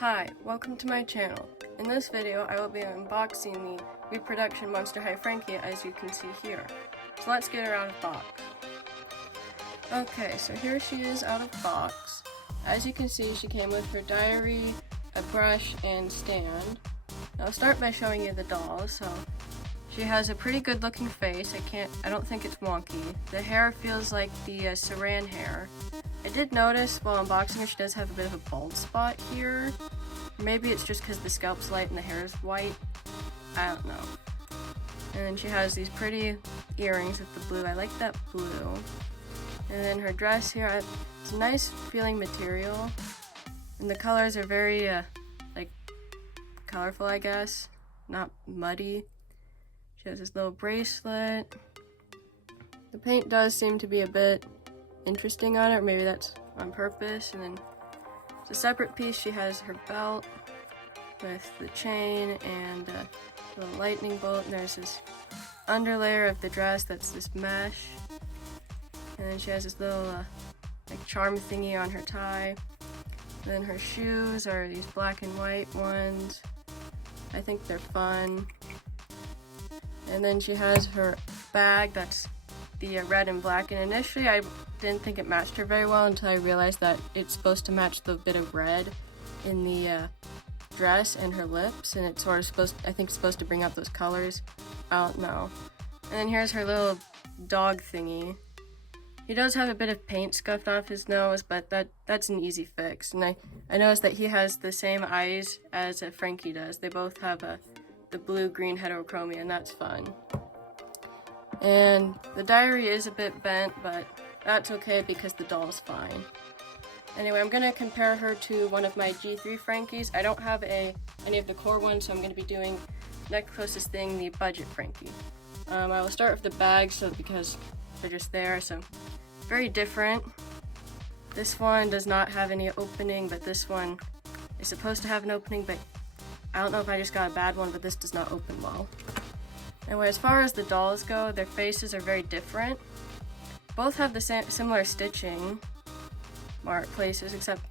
Hi, welcome to my channel. In this video, I will be unboxing the Reproduction Monster High Frankie, as you can see here. So let's get her out of box. Okay, so here she is out of box. As you can see, she came with her diary, a brush, and stand. I'll start by showing you the doll. So she has a pretty good looking face. I don't think it's wonky. The hair feels like the saran hair. I did notice while unboxing her, she does have a bit of a bald spot here. Maybe it's just because the scalp's light and the hair is white. I don't know. And then she has these pretty earrings with the blue. I like that blue. And then her dress here, it's a nice feeling material. And the colors are very, like, colorful, I guess. Not muddy. She has this little bracelet. The paint does seem to be a bit interesting on it, or maybe that's on purpose. And then it's a separate piece. She has her belt with the chain and a little lightning bolt, and there's this underlayer of the dress that's this mesh, and then she has this little like charm thingy on her tie. And then her shoes are these black and white ones. I think they're fun. And then she has her bag that's the red and black, and initially I didn't think it matched her very well until I realized that it's supposed to match the bit of red in the dress and her lips, and it's sort of supposed to bring out those colors. I don't know. And then here's her little dog thingy. He does have a bit of paint scuffed off his nose, but that's an easy fix. And I noticed that he has the same eyes as Frankie does. They both have the blue-green heterochromia, and that's fun. And the diary is a bit bent, but that's okay because the doll's fine. Anyway, I'm going to compare her to one of my G3 Frankies. I don't have any of the core ones, so I'm going to be doing next closest thing, the budget Frankie. I will start with the bags because they're just there, so very different. This one does not have any opening, but this one is supposed to have an opening, but I don't know if I just got a bad one, but this does not open well. Anyway, as far as the dolls go, their faces are very different. Both have the similar stitching mark places, except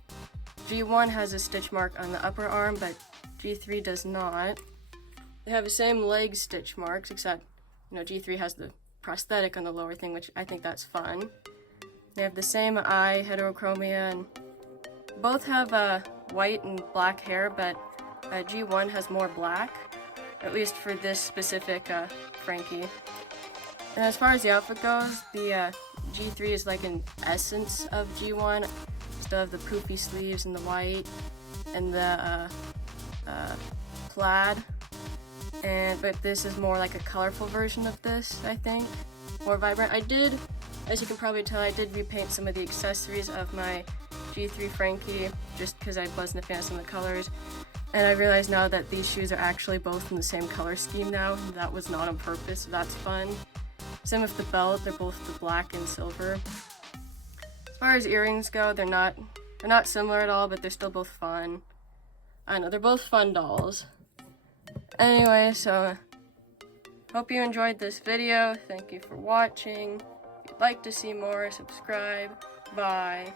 G1 has a stitch mark on the upper arm, but G3 does not. They have the same leg stitch marks, except, G3 has the prosthetic on the lower thing, which I think that's fun. They have the same eye heterochromia, and both have white and black hair, but G1 has more black. At least for this specific Frankie. And as far as the outfit goes, the G3 is like an essence of G1. Still have the poofy sleeves and the white and the plaid. But this is more like a colorful version of this, I think. More vibrant. As you can probably tell, I did repaint some of the accessories of my G3 Frankie just because I wasn't a fan of some of the colors. And I realize now that these shoes are actually both in the same color scheme now. That was not on purpose, so that's fun. Same with the belt, they're both the black and silver. As far as earrings go, they're not similar at all, but they're still both fun. I don't know, they're both fun dolls. Anyway, so hope you enjoyed this video. Thank you for watching. If you'd like to see more, subscribe. Bye.